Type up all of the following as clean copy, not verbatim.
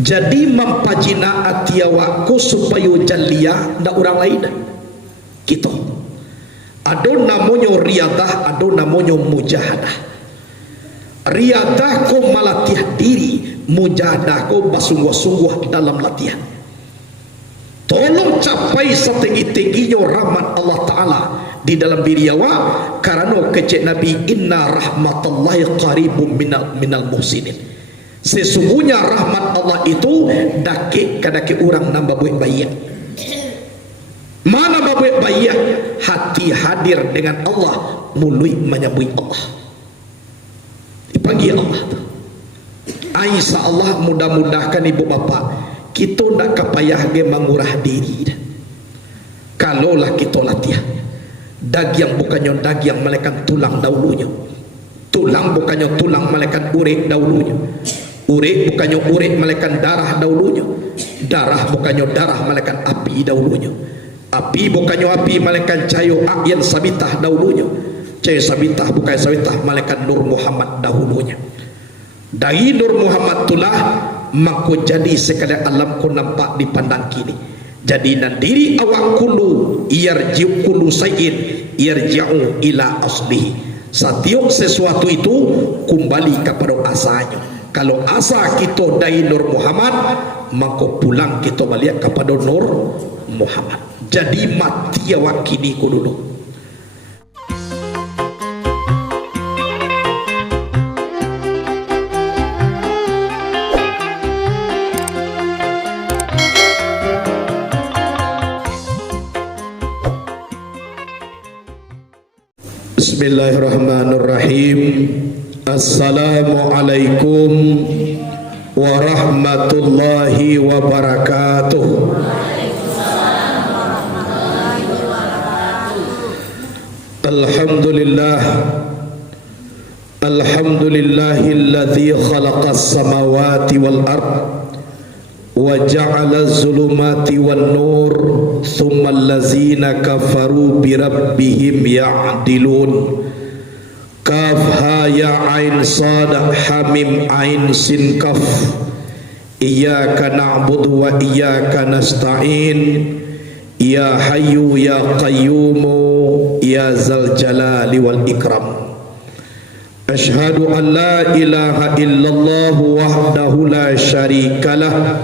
Jadi mampajina ati awakku supaya jalia ndak orang lain gitu. Ada namanya riadah, ada namanya mujahadah. Riadah ko melatih diri, mujahadah ko bersungguh-sungguh dalam latihan. Tolong capai setinggi-tingginya rahmat Allah Ta'ala di dalam diri awak, karena kecek Nabi, inna rahmatallahi qaribum minal muhsinin. Sesungguhnya rahmat Allah itu dakik kadaki orang nambah baik. Mana baik baik? Hati hadir dengan Allah, mulut menyambui Allah. Dipanggil Allah. Aisyah Allah mudah-mudahkan ibu bapa kita nak kapayah ge mengurah diri. Kalaulah kita latihan. Daging bukannya daging malaikat tulang dahulunya. Tulang bukannya tulang malaikat urik dahulunya. Urik bukannya urik malaikat darah dahulunya. Darah bukannya darah malaikat api dahulunya. Api bukannya api malaikat cayo yang sabitah dahulunya. Cayo sabitah bukan sabitah malaikat Nur Muhammad dahulunya. Dari Nur Muhammad itulah maka jadi sekadar alam ku nampak dipandang kini. Jadi nan diri awak kulu yarji'u kullu sayin yarji'u ila aslihi. Setiap sesuatu itu kembali kepada asalnya. Kalau asa kita dari Nur Muhammad, maka pulang kita balik kepada Nur Muhammad. Jadi mati awak kini ku dulu. Bismillahirrahmanirrahim. Assalamualaikum warahmatullahi wabarakatuh. Alhamdulillah. Alhamdulillahilladzi khalaqas samawati wal ard wa ja'ala az-zulumati wan nur thumma allazina kafaru bi rabbihim ya'dilun. Kaf ha ya ain sad ha mim ain sin kaf. Iyyaka na'budu wa iyyaka nasta'in. Ya hayyu ya qayyum ya zal jalali wal ikram. Ashhadu an la ilaha illallah wahdahu la syarikalah,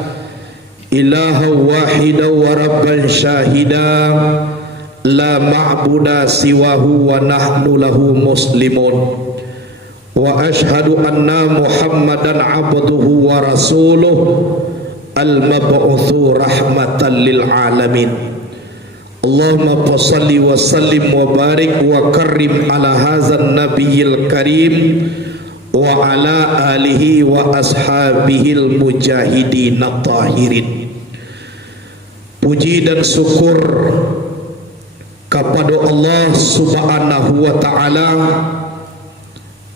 ilaha wahida wa rabban syahida, la ma'buda siwahu wa nahnu lahu muslimun. Wa ashhadu anna Muhammadan abduhu wa rasuluh, al-mab'utsu rahmatan lil alamin. Allahumma salli wa sallim wa barik wa karrim ala hadzal nabiyil karim wa ala alihi wa ashabihil mujahidin at-tahirin. Puji dan syukur kepada Allah Subhanahu wa taala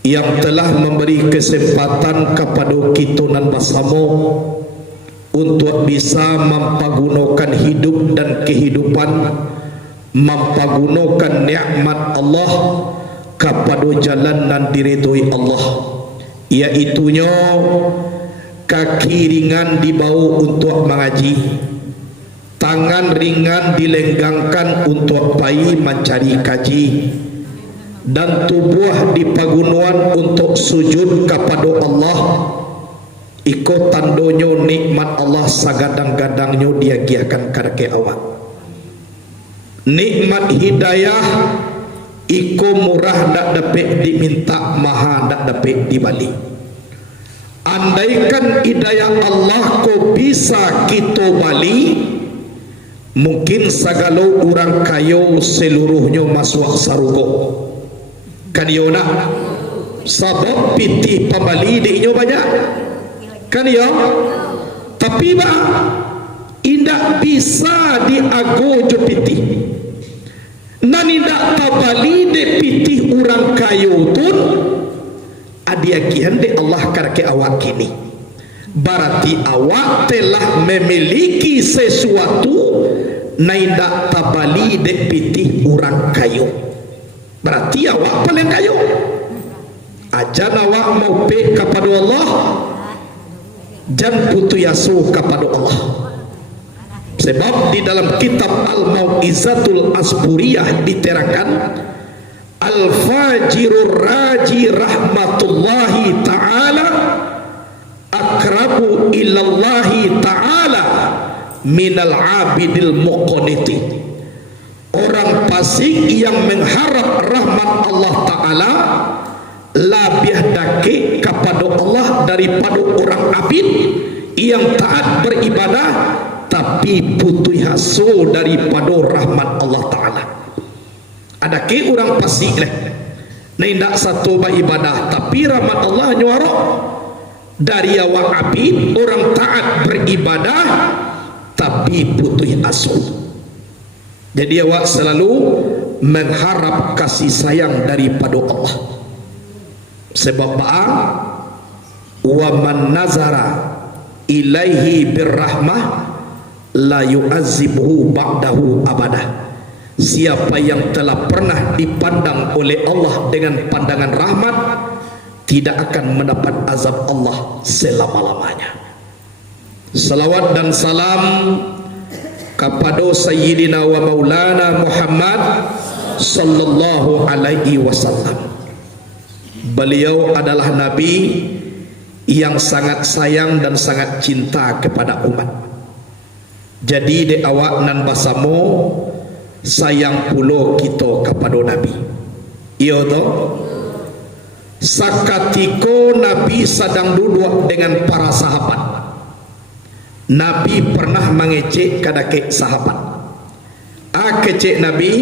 yang telah memberi kesempatan kepada kita nan bersama untuk bisa mempergunakan hidup dan kehidupan, mempergunakan nikmat Allah kepada jalan dan diridhoi Allah, iaitunya kaki ringan dibawa untuk mengaji, tangan ringan dilenggangkan untuk pergi mencari kaji, dan tubuh dipagunuan untuk sujud kepada Allah. Ikut tandonyo nikmat Allah sagadang-gadangnya dia giakan kadake awak. Nikmat hidayah iko murah dak dapat diminta, maha dak dapat dibalik. Andaikan hidayah Allah ko bisa kita balik, mungkin segala orang kayo seluruhnya masuk sarugo. Kan yona sebab pitih pembali diinyo banyak. Kan ya, tapi ba indak bisa diago jo pitih. Nan indak tabali de pitih orang kayu tun adiakian de Allah karake awak kini. Berarti awak telah memiliki sesuatu na indak tabali de pitih orang kayu. Berarti awak paling kayu. Ajan awak mau pe kepada Allah, jan putu yasu kepada Allah. Sebab di dalam kitab Al-Mau'izatul Asburiyah diterangkan, Al-Fajirur Raji rahmatullahi ta'ala akrabu ilallahi ta'ala minal abidil muqaniti. Orang fasik yang mengharap rahmat Allah Ta'ala lebih dekat kepada Allah daripada orang abid yang taat beribadah tapi putus haso daripada rahmat Allah Ta'ala. Ada ke orang fasik leh tidak satu beribadah tapi rahmat Allah nyuara dari awak abid orang taat beribadah tapi putus haso. Jadi awak selalu mengharap kasih sayang daripada Allah. Sebab wa man nazara ilaihi birrahmah la yu'azzibuhu ba'dahu abadah. Siapa yang telah pernah dipandang oleh Allah dengan pandangan rahmat tidak akan mendapat azab Allah selama-lamanya. Salawat dan salam kepada Sayyidina wa Maulana Muhammad sallallahu alaihi wasallam. Beliau adalah Nabi yang sangat sayang dan sangat cinta kepada umat. Jadi de awak nan basamo sayang pulo kita kepada Nabi. Iya toh? Sakatiko Nabi sedang duduk dengan para sahabat, Nabi pernah mengecek kadake sahabat. Kecek Nabi,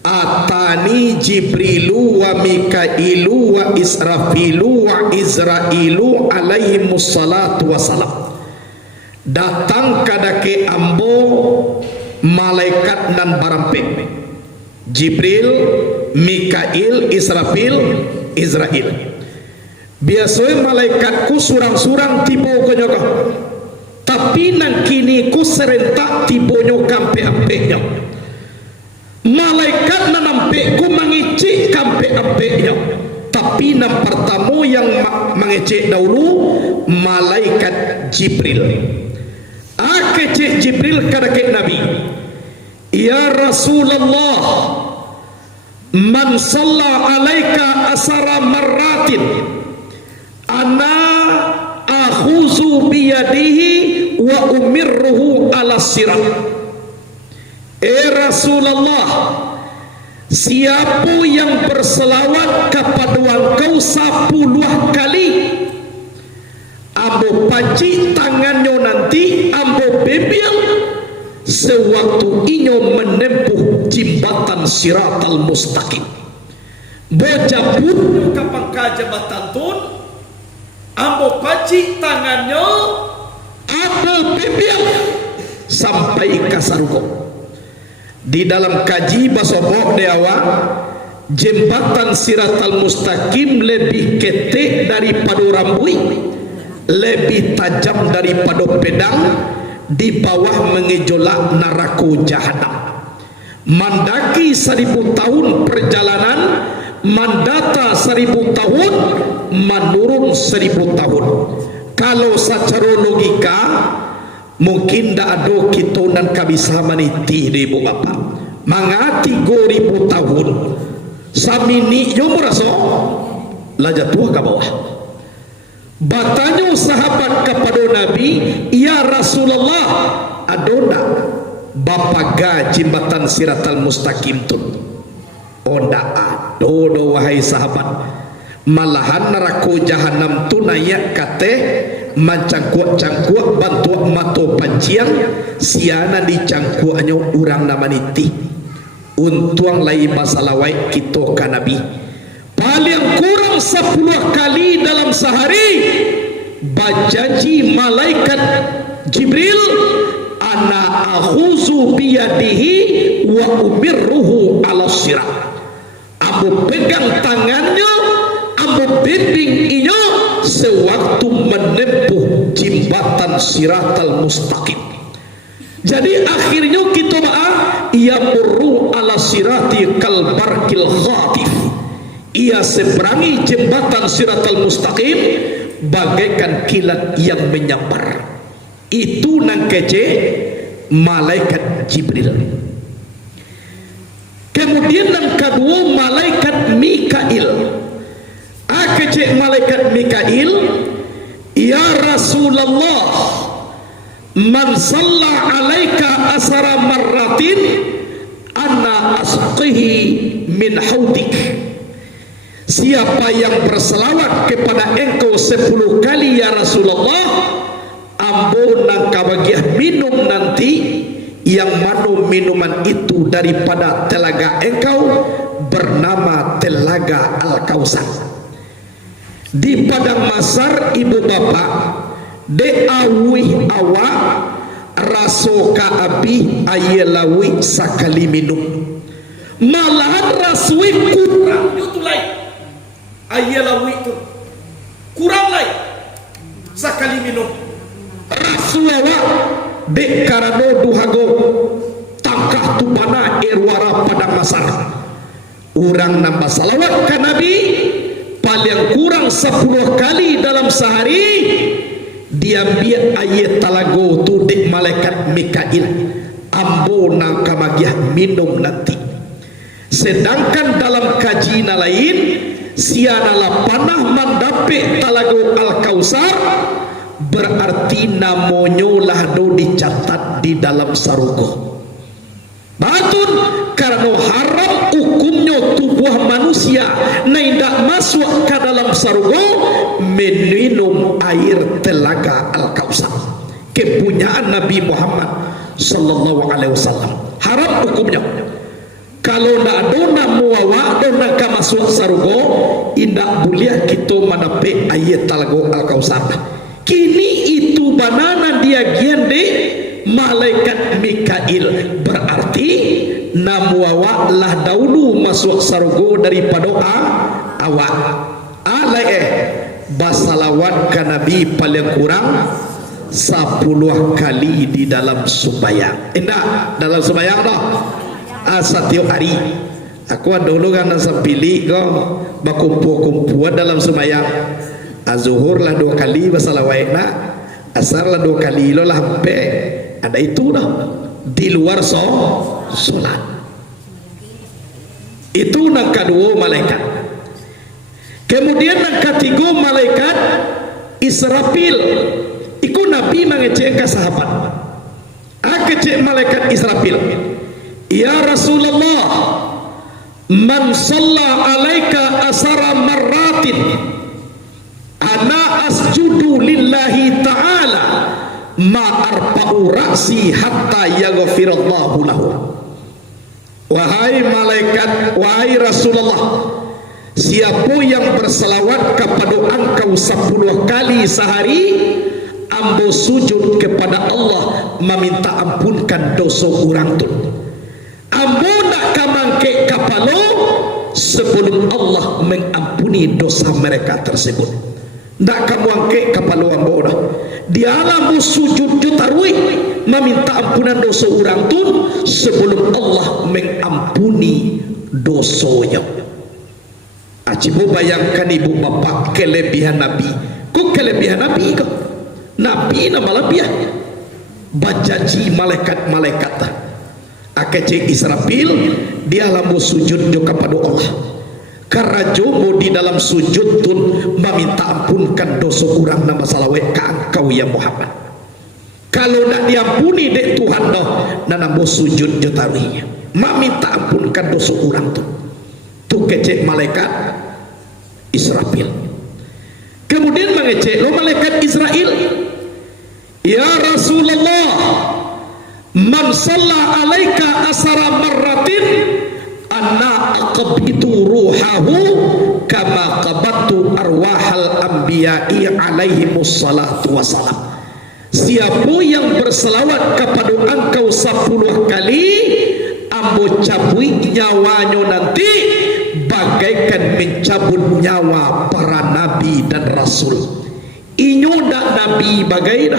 atani Jibrilu wa Mikailu wa Israfilu wa Izrailu alaihimus salatu wassalam. Datang kadake ambo malaikat nan barampek, Jibril, Mikail, Israfil, Israel. Biasanya malaikatku surang-surang tiba konyoka, tapi nang kini ku serentak tibonyo kampe-ampeknya. Malaikat nan ampekku mengecek kampe-ampeknya, tapi nang pertama yang mengecek dahulu malaikat Jibril. Kecek Jibril kadake Nabi, ya Rasulullah, man salla alaika asara marratin ana akhuzu biyadihi wa umirruhu ala sirat. Rasulullah, siapa yang berselawat kepada engkau 10 kali, ambo paci tangannya nanti ambo bebel sewaktu inyo menempuh jembatan siratal mustaqim. Bojapun kapang kajabatan tun ambo paci tangannya ambo bebel sampai ke surga. Di dalam kaji basobok dewa, jembatan siratal mustaqim lebih ketek daripada rambui, lebih tajam daripada pedang, di bawah mengejolak neraka jahanam. Mandaki 1000 tahun perjalanan, mandata 1000 tahun, menurun 1000 tahun. Kalau secara logika mungkin tak ada kita dan kabisa meniti di ibu bapa. Mangati 3000 tahun samini yo merasa lajat tua ke bawah. Batanya sahabat kepada Nabi, ya Rasulullah, adona bapaga jembatan siratal mustaqim tu. Onda adodo wahai sahabat, malahan neraka jahanam tu nayak kate mancangkuak-cangkuak bantuak mato panciang siana dicangkuaknya urang nama niti untuang lai masalah waik kita ka Nabi paling kurang 10 kali dalam sehari bajaji malaikat Jibril ana akhuzu biyadihi wa umirruhu ala sirat. Abu pegang tangannya, abu bimbing inyo sewaktu menempuh jembatan siratal mustaqim. Jadi akhirnya kita ia murru ala sirati kal barkil khatif. Ia seberangi jembatan siratal mustaqim bagaikan kilat yang menyambar. Itu nang kece malaikat Jibril. Kemudian yang kedua malaikat Mikail. Kece malaikat Mikail, ya Rasulullah, man salla alaika asara marratin anna asqihi min haudik. Siapa yang berselawat kepada engkau 10 kali ya Rasulullah, ambo nang kabagiah minum nanti, yang mana minuman itu daripada telaga engkau bernama telaga Al-Kausar. Di padang masar ibu bapak de awih awa rasoka abi ayelawi sakali minum, malahan rasui kurang itu lain ayelawi itu kurang lain sakali minum rasuawa de karano duhago tangkah tubana irwara padang masar. Orang nambah salawat ke Nabi paling kurang 10 kali dalam sehari, diambil ayat talago tu di malaikat Mikail, ambo nang kamagiah minum nanti. Sedangkan dalam kajian lain, sianalah panah mendapat talago Al-Kausar, berarti namonyo lah do dicatat di dalam sarugo. Batun karena haram hukumnya tubuh manusia tidak masuk ke dalam sarugo minum air telaga Al-Kausar, kepunyaan Nabi Muhammad sallallahu alaihi wasallam. Haram hukumnya. Kalau nak dona muawa dona ka masuk sarugo, indak boleh kita mendapat air telaga Al-Kausar. Kini itu banana dia giande malaikat Mikail, berarti namuawa lah dahulu masuk sargo daripada awak. Basalawat ke Nabi paling kurang 10 kali di dalam sembahyang. Indah dalam sembahyang dah. Setiap hari. Aku dulu kan pilih kau bakumpu-kumpuan dalam sembahyang. Zuhur lah 2 kali basalawat nak, asar lah 2 kali lo lah sampai. Ada itu dah di luar solat. Itu yang kedua malaikat. Kemudian yang ketiga malaikat Israfil. Iku Nabi mengecek ke sahabat. Kecek malaikat Israfil. Ya Rasulullah, man salla alaika asara marratin ana asjudu lillahi ta'ala ma arfa'u ra'si hatta yaghfirallahu lahu. Wahai malaikat, wahai Rasulullah, siapa yang berselawat kepada engkau 10 kali sehari, ambo sujud kepada Allah meminta ampunkan dosa orang tu. Ambo nak kamangke kapalo sebelum Allah mengampuni dosa mereka tersebut. Nak kamu angke kapalo ambo dah. Di alam sujud jutarui meminta ampunan dosa orang tu sebelum Allah mengampuni dosanya. Coba bayangkan ibu bapa kelebihan Nabi. Kok kelebihan Nabi kok? Nabi nama lebih bajaji malaikat-malaikat. Akece Israfil dia lamu sujud jo kepada Allah. Karena jomo di dalam sujud tun meminta ampunkan dosa kurang nama salawat ke engkau ya Muhammad. Kalau nak diampuni dek Tuhan dah, nanamu sujud jo tarinya. Meminta ampunkan dosa kurang tu. Tu kecek malaikat Israfil. Kemudian mengecek lo malaikat Israel. Ya Rasulullah, man salla alaika asara marratin anna aqbitu ruhahu kama qabattu arwahal anbiya'i alaihimus salatu wassalam. Siapa yang berselawat kepada engkau 10 kali, ambo cabui nyawanya nanti bagaikan mencabut nyawa para nabi dan rasul. Inyo dak nabi bagaimana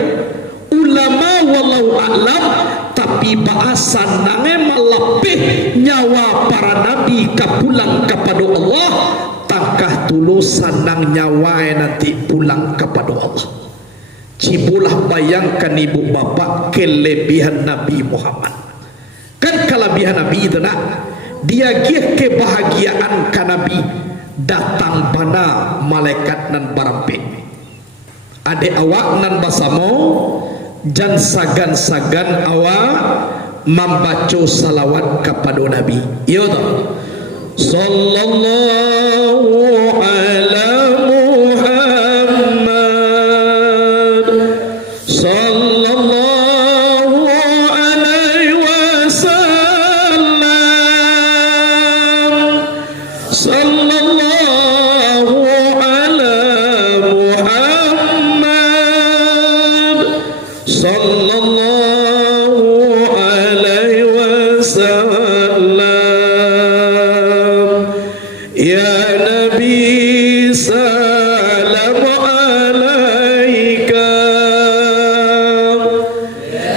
ulama walau a'lam, tapi bahasa nange melepih nyawa para nabi kapulang kepada Allah tangkah tulus sanang nyawa nanti pulang kepada Allah. Cibulah bayangkan ibu bapa kelebihan Nabi Muhammad. Kan kelebihan Nabi itu nak, dia gih kebahagiaan kan Nabi datang bana malaikat nan barampe. Ade awak nan basamo jan sagan-sagan awak membaca salawat kepada Nabi. Iya tak? Sallallahu ala Muhammad sallallahu alaihi wasallam sallallahu ala Muhammad sallallahu alaihi wasallam. Ya Nabi salam alaika,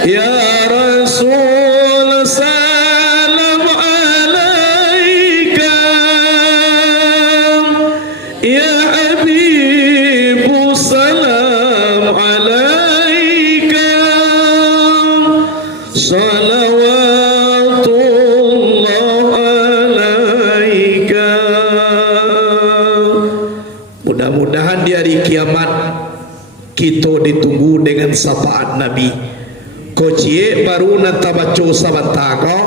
ya Rasul salam alaika, ya Habibu salam alaika, salawatullah alaika. Mudah-mudahan di hari kiamat kita ditunggu dengan syafaat Nabi. Kocie baru nanta baca sabantako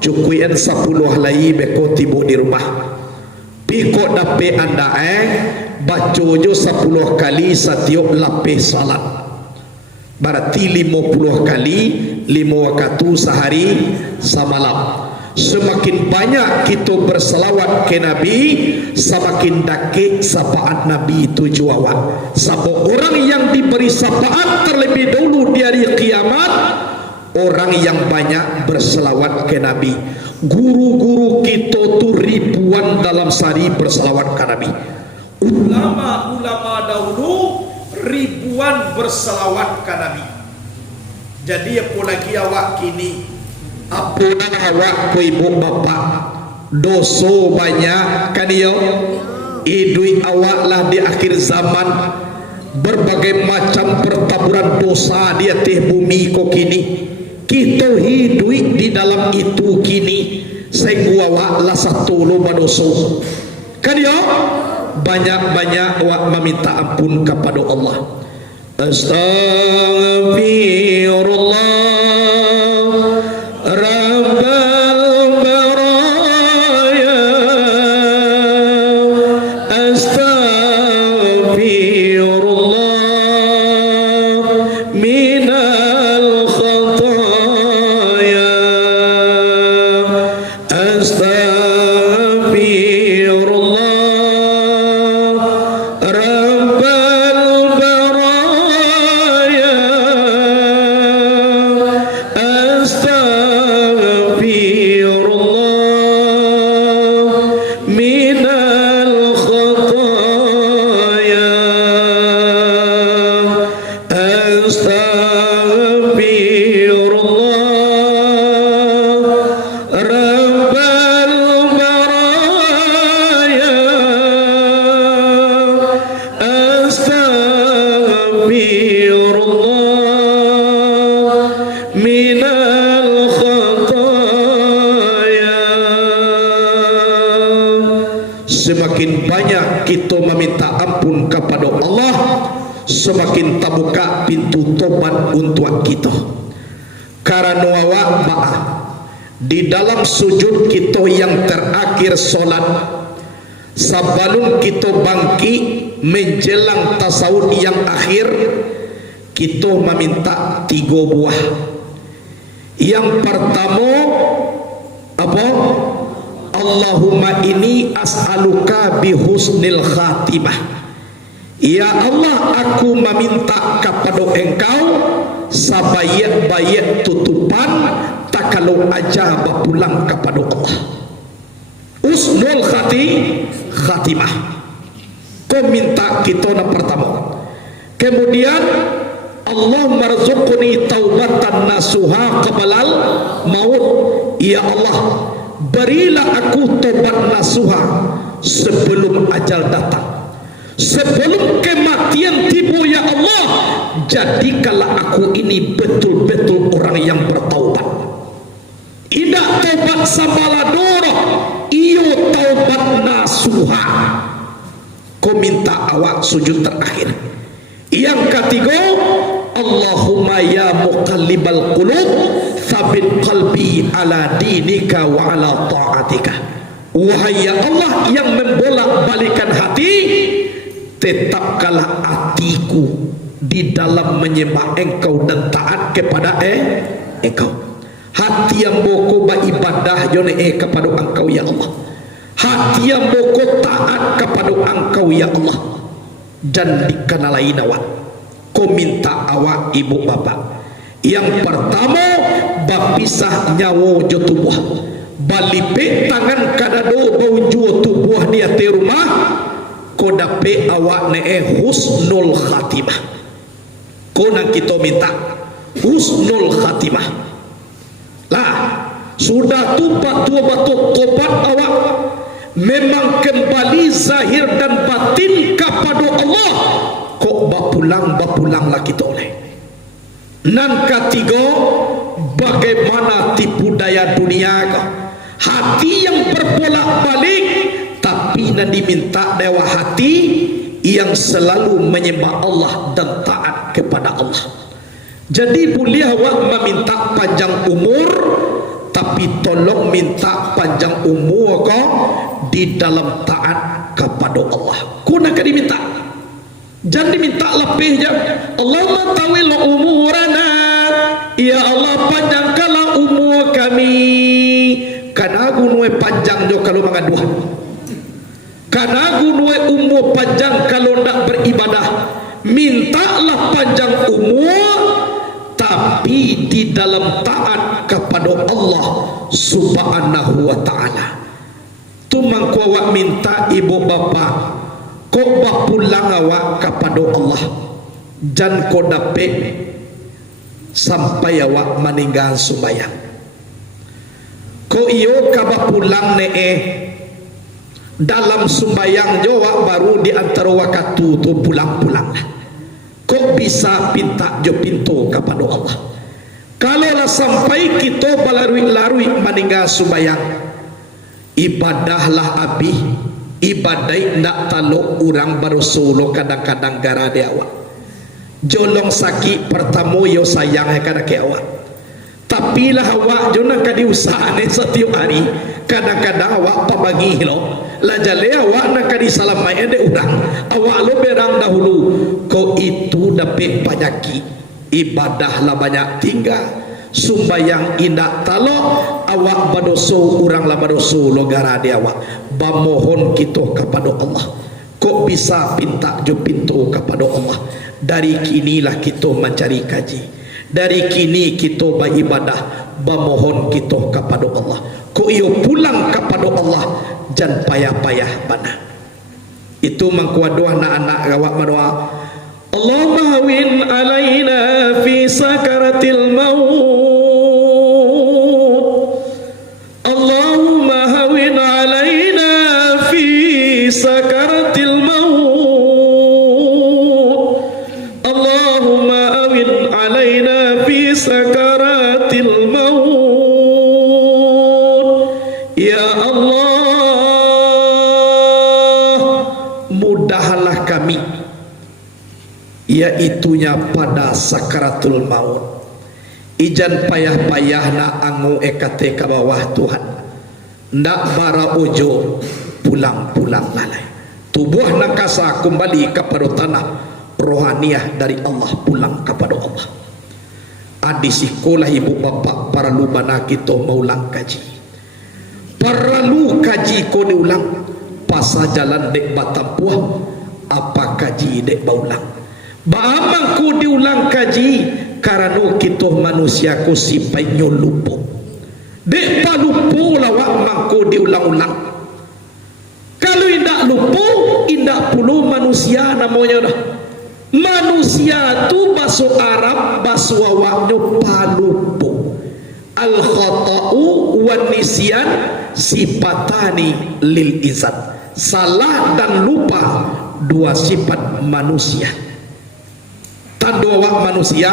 cukuyan 10 lagi beko tibu di rumah. Piko dape anda baca jo 10 kali setiap lapis salat. Berarti 50 kali 5 waktu sehari semalam. Semakin banyak kita berselawat ke Nabi, semakin dakik syafaat Nabi itu juawan. Sebab orang yang diberi syafaat terlebih dahulu di hari kiamat, orang yang banyak berselawat ke Nabi. Guru-guru kita tu ribuan dalam sehari berselawat ke Nabi. Ulama-ulama dahulu ribuan berselawat ke Nabi. Jadi apa lagi awak kini? Apa awak ibu bapa dosa banyak kan ya? Idui awak lah di akhir zaman berbagai macam pertaburan dosa di atas bumi kok kini. Kita hidup di dalam itu kini. Sehingga awak lah satu loba dosa kan ya? Banyak-banyak awak meminta ampun kepada Allah. Astaghfirullah Rabbal baraya, astaghfirullah minal khataya, astaghfirullah Rabbal baraya, minal khataya, astaghfirullah Rabbal baraya, astaghfirullah minal khataya. Semakin banyak kita meminta ampun kepada Allah, semakin terbuka pintu tobat untuk kita. Karena awak maaf di dalam sujud kita yang terakhir solat, sebelum kita bangkit menjelang tasawuf yang akhir, kita meminta 3 buah. Yang pertama apa? Allahumma inni as'aluka bihusnil khatimah. Ya Allah, aku meminta kepada engkau sabayat-bayat tutupan tak kalau aja berpulang kepada Allah. Husnul khatimah. Kau minta kita yang pertama. Kemudian Allah marzuqni taubatan nasuha qabalal maut. Ya Allah, berilah aku tobat nasuha sebelum ajal datang, sebelum kematian tiba ya Allah, jadikanlah aku ini betul-betul orang yang bertaubat. Tidak taubat sabaladoro, iyo taubat nasuha. Kau minta awak sujud terakhir. Yang ketiga, Allahumma ya muqallibal qulub, tsabbit qalbi ala dinika wa ala ta'atika. Wahai ya Allah yang membolak-balikan hati, tetapkanlah hatiku di dalam menyembah Engkau dan taat kepada Engkau. Hati yang boko beribadah jone kepada Engkau ya Allah. Hati yang boko taat kepada Engkau ya Allah. Dan dikenalai awak, kau minta awak ibu bapak. Yang pertama, bapisah nyawa jo tubuh, balipe tangan kadado bau juo tubuh dia di rumah, kau dape awak ne husnul khatimah. Kau nak kita minta husnul khatimah lah. Sudah tupat tua batu tobat awak, memang kembali zahir dan batin kepada Allah, kok bapulanglah kita oleh. Nan ketiga, bagaimana tipu daya dunia kau, hati yang berbolak-balik, tapi nan diminta dewa hati yang selalu menyembah Allah dan taat kepada Allah. Jadi boleh awak meminta panjang umur, tapi tolong minta panjang umur kau di dalam taat kepada Allah. Kau nak diminta, jangan diminta lebih je. Allahumma tawil umurana, ya Allah panjangkanlah umur kami. Karena aku nuai panjang jo kalau mengaduh, karena aku nuai umur panjang kalau nak beribadah. Mintalah panjang umur, tapi di dalam taat kepada Allah subhanahu wa ta'ala. Tu mangku awak minta ibu bapa, kau bapulang awak kepada Allah, jangan kau dapat sampai awak meninggal sembahyang. Kau iyo kau pulang dalam sembahyang jawab baru di antara waktu tu pulang-pulang. Kau bisa pinta jo pintu kepada Allah. Kalau lah sampai kita balarui-larui meninggal sembahyang, ibadahlah abih, ibadai ndak taluk orang baru solo kadang-kadang gara dia awak. Jolong sakit pertama yo sayang kada ke awak. Tapi lah awak jona kadi usaha ne setiap hari, kadang-kadang awak pabagi lo. La jale awak nak kadi salam mai ede urang. Awak lo berang dahulu. Kau itu dapat penyakit. Ibadah lah banyak tinggal. Sumbayang indak talo, awak badoso urang lah badoso lo gara dia awak. Bamohon kita kepada Allah. Kok bisa pinta jo pintu kepada Allah. Dari kinilah kita mencari kaji. Dari kini kita beribadah, bamohon kita kepada Allah. Kok iyo pulang kepada Allah, jangan payah-payah mana. Itu mangkuat doa anak-anak awak berdoa. Allahumma hawin alaina fi sakaratil maut. Allahumma hawin alaina fi sakaratil maut. Allahumma hawin alaina fi sakaratil maut. Ya Allah, mudahlah kami, yaitunya pada sakaratul maut. Ijan payah-payah na angu ekate ke bawah Tuhan, ndak bara ojo pulang-pulang lalai. Tubuh nakasa kembali kepada tanah rohaniah dari Allah, pulang kepada Allah. Adi sekolah ibu bapa perlu mana kita maulang kaji, perlu kaji ko diulang. Pasal jalan dek batampuah, apa kaji dek baulang. Baamang ku diulang kaji, karena kita manusia ku sipai lupa. Dek pa lupa lawak mangku diulang-ulang. Kalau indak lupa, indak puluh manusia namanya dah. Manusia tu bahasa Arab, bahasa awaknya palupu. Al-khata'u wan nisyan sifatani lil izat. salah dan lupa dua sifat manusia. Tanda awak manusia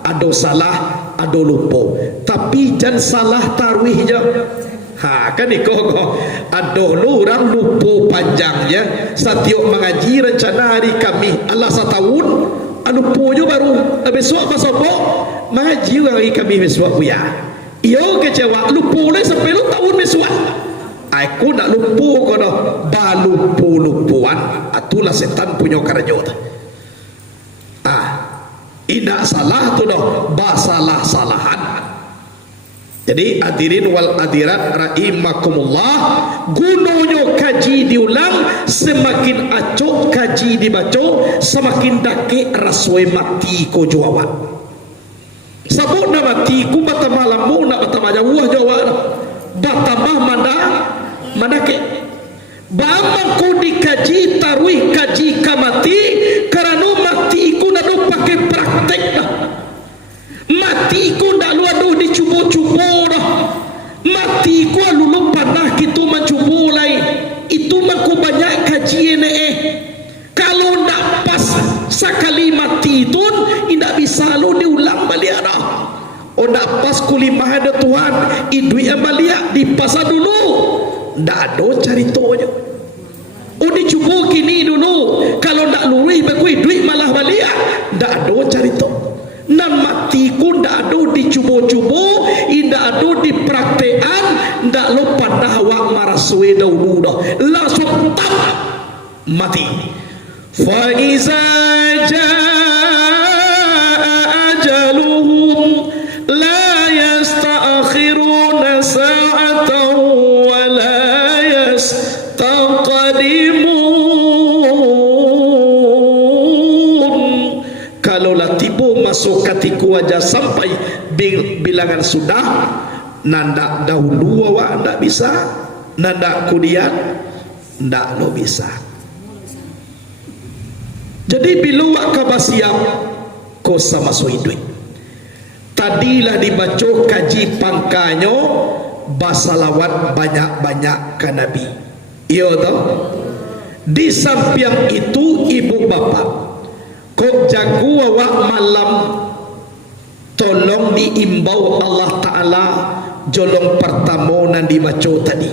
ada salah, ada lupa. Tapi jangan salah tarwih je. Kan iko ada orang lupa panjangnya. Setiap mengaji rencana hari kami Allah setahun, lupa je baru besok pas apa mengaji hari kami besok ya. Iyo kecewa lupa lagi sampai lu tahun besok. Aku nak lupa kono balupu-lupuan. Itulah setan punya kerja. Tidak salah tu dah basalah-salahan. Jadi hadirin wal hadirat rahimakumullah, gunanya kaji diulang, semakin acok kaji dibaca, semakin dake rasoi mati ko jawab. Sabuk na mati ku batama lambu nak batama jauh jawab. Batama mana ke bama ku dikaji tarwih kaji kamati karena mati ku nak pakai praktek dah. Mati ku ndak lu aduh dicubo-cubo dah. Mati ku lu panah gitu mencubo lain. Itu mah ku banyak kajian Kalau ndak pas sekali mati itu ndak bisa lu diulang balik dah. Oh ndak pas kulimah ada Tuhan, idui balik di pasar dulu. Ndak ada caritonya. Oh dicubo kini dulu. Kalau ndak lurih bakui duit malah balik. Ndak ada carito. Nan mati ku ndak ada dicubo-cubo, ndak ada dipraktekan, ndak lupa dah awak maraswe dahulu dah. Langsung tak mati. Fa iza jaa ajaluhum la yasta'khiruna sa'atan wa la yastaqdimun. Kalaulah tiba masuk katiku aja sampai bilangan sudah, nanda dahulu awak ndak bisa, nanda kemudian ndak lo bisa. Jadi bila awak kaba siap ko sama suidui. Tadilah dibaca kaji pangkanyo basalawat banyak-banyak ke Nabi. Iya toh? Di samping itu ibu bapak kok jago awak malam, tolong diimbau Allah Ta'ala jolong pertama nan dibaca tadi.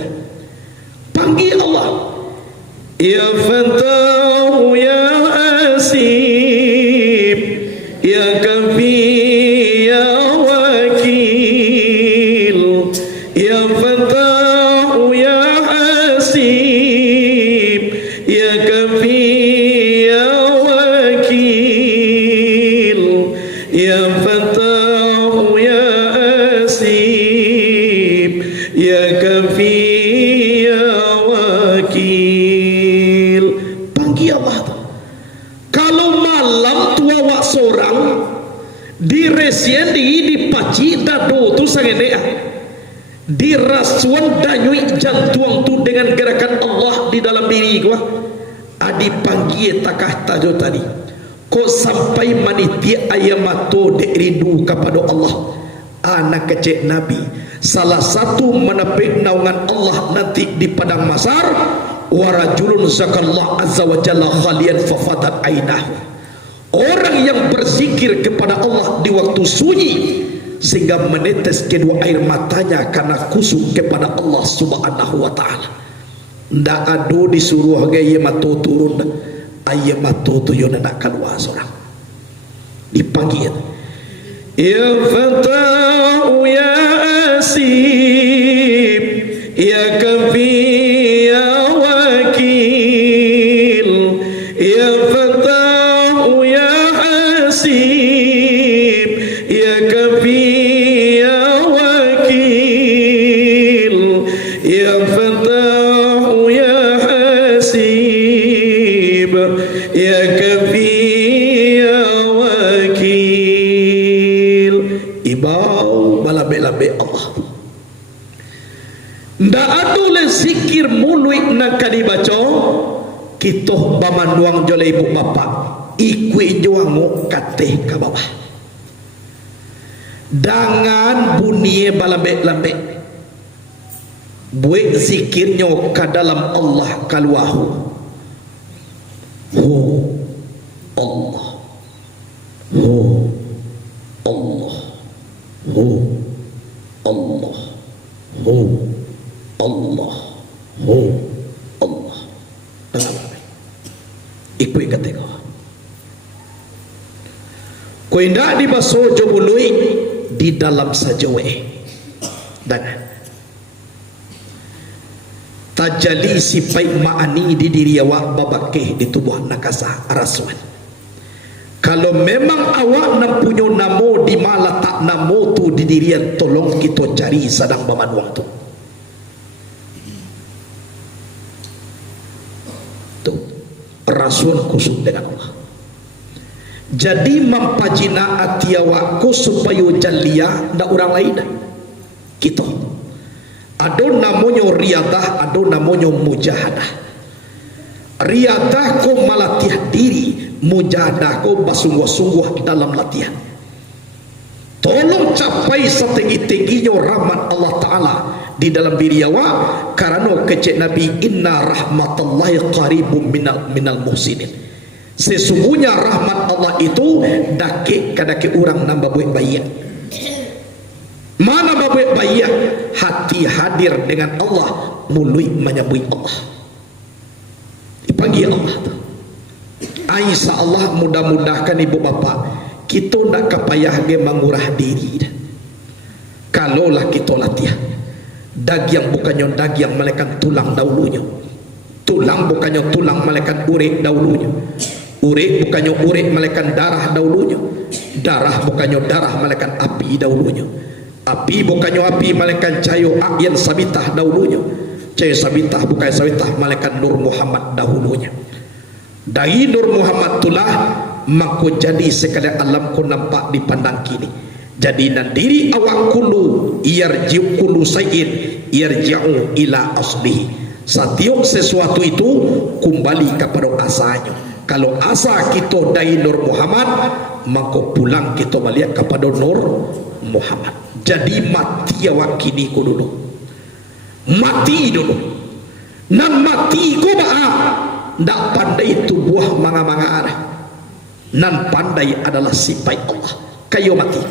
Panggil Allah, ya Fatahu ya Asib ya Kafi ya Wakil, ya Fatahu ya Asib ya Kafi ya Wakil, ya Fatahu ya Asib ya Kafi ya Wakil. Panggil Allah tu. Kalau malam tua awak seorang di resien di paci dado tu sangat di rasuan danyui jantung tu dengan gerakan Allah di dalam diri gua. Adi panggil takah tajo tadi. Kok sampai manitia ayamato deridu kepada Allah. Anak kecil Nabi salah satu menepik naungan Allah nanti di padang mahsyar. Warajulun zakallah azza wa jalla khalian fafadat ainahu. Orang yang berzikir kepada Allah di waktu sunyi sehingga menetes kedua air matanya karena kusuk kepada Allah subhanahu wa ta'ala. Ndak ada disuruh gaya matu turun, ayat matu tu yo nak keluar seorang dipanggil, ya Fatahu ya Asib ya Kafi ya Wakil, ya Fatahu ya Asib ya Kafi ya Wakil, ya Fatahu ya Hasib ya Kafi ya Wakil. Ibau balabe-labe Allah. Ndak ada le zikir muluik nak dibaca kita bamanduang jole ibu bapa ikui juangu kateh ke bawah. Dangan bunyi balabe-labe. buat zikirnya ke dalam Allah kaluahu. Hu Allah, hu Allah, hu Allah, hu Allah, hu Allah. Ikut kata kau. Kau indah di baso jomului di dalam sajawe dan tajali sipai ma'ani di diri awak babakeh di tubuh nakasa rasuan. Kalau memang awak nak punya namo di malah tak namo tu di diri yang tolong kita cari sadang bamanuang tu. Tu rasuan kusuk dengan Allah. Jadi mampajina hati awakku supaya jalia ndak orang lain kita. Ada namanya riadah, ada namanya mujahadah. Riadah ko melatih diri, mujahadah ko bersungguh-sungguh dalam latihan. Tolong capai setinggi-tingginya rahmat Allah Ta'ala di dalam diri awak, karena kecek Nabi, inna rahmatallahi qaribum minal muhsinin. Sesungguhnya rahmat Allah itu dakik kadaki orang nambah buat baik. Mana buat baik? Hati hadir dengan Allah, mulut menyambut Allah. Dipanggil Allah tu. Aisyah Allah mudah-mudahkan ibu bapa kita nak kapayah ge mengurah diri. Kalaulah kita latihan daging bukannya daging malaikat tulang dahulunya. Tulang bukannya tulang malaikat urik dahulunya. Urik bukannya urik malaikat darah dahulunya. Darah bukannya darah malaikat api dahulunya. Api bukannya api malaikat cayo yang sabitah dahulunya. Cayo sabitah bukan sabitah malaikat Nur Muhammad dahulunya. Dari Nur Muhammad itulah maka jadi sekalian alam ku nampak dipandang kini. Jadi dan diri awak kulu yarji'u kulu sayin yarji'u ila aslihi. Setiap sesuatu itu kembali kepada asalnya. Kalau asal kita dari Nur Muhammad, maka pulang kita balik kepada Nur Muhammad. Jadi mati awak kini ku dulu. Mati dulu. Nan mati ku maaf. Ndak pandai itu buah manga-manga ada. Nan pandai adalah sifat Allah. Kayo mati.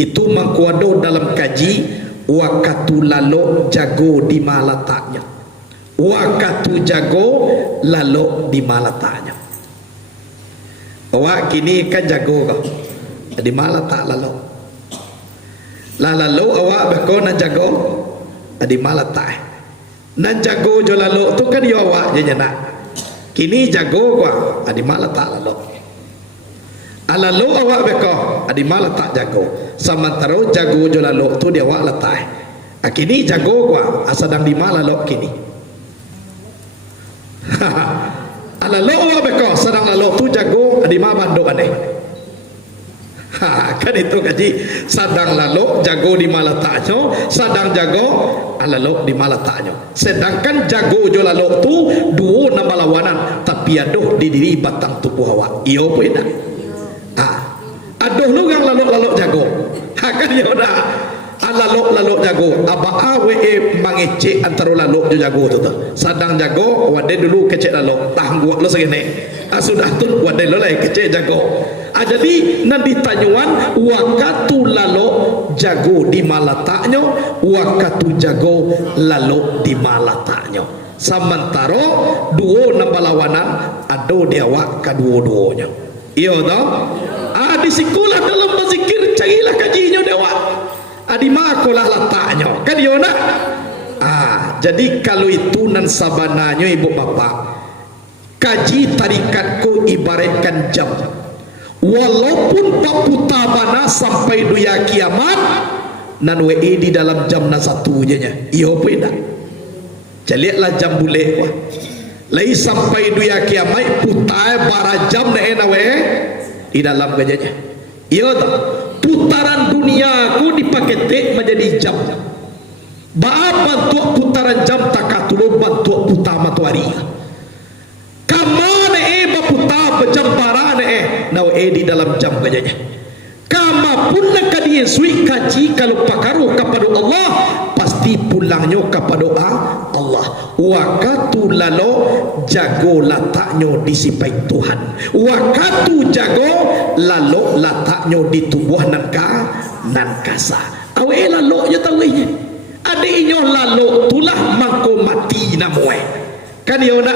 Itu mangkuado dalam kaji wakatu lalo jago di malataknya. Wakatu jago lalo di malataknya. Awak kini kan jago kau. Di malatak lalo. Lalu awak beko nan jago di malatak. Nan jago jo lalo tu kan yo awak je nak. Kini jago gua di malatak lalo. Lalu awak beko di malatak jago. Sementara jago jo lalo tu dia awak letak. Kini jago gua sedang di malalo kini. Lalu awak beko sedang lalo tu jago di mana bandok aneh. Kan itu kaji sadang lalu jago di malataknya, sadang jago lalu di malataknya. Sedangkan jago jo lalu tu dua nama lawanan tapi aduh di diri batang tubuh awak. Iyo pun dah. Aduh lu yang lalu jago. Kan yo dah. Lalu jago. Aba awe mangece antara lalu jo jago tu tu. Sadang jago wade dulu kecek lalu. Tangguak lu segini. Sudah tu wade lu lagi kecek jago. Jadi nanti tanyuan wakatu lalu jago di malataknya, wakatu jago lalu di malataknya. Sementara dua nama lawanan ada di awak kedua-duanya. Iya toh? Di sekolah dalam berzikir carilah kajinya dewa. Di makolah letaknya. Kan iya nak? Jadi kalau itu nan sabananya ibu bapa, kaji tarikatku ibaratkan jam. Walaupun paputa mana sampai dunia kiamat nan WE di dalam jam na satu je nya. Iyo pun dah. Jaliatlah jam boleh wah. Lai sampai dunia kiamat putai bara jam na ena WE di dalam gajahnya. Iyo tak. Putaran dunia ku dipaketek menjadi jam. Ba bantu putaran jam takatulun bantu puta matahari. Kamane ba puta jam bara na di dalam jam gajahnya. Kama apapun nak kadian sui kaji kalau pakaruh kepada Allah pasti pulangnya kepada Allah. Wakatu lalo jago letaknya di sipai Tuhan. Wakatu jago lalo letaknya di tubuh nan kasa. Awe lalo je tawihnya. Ada inyo lalo tulah mangko mati namoe. Kan yo na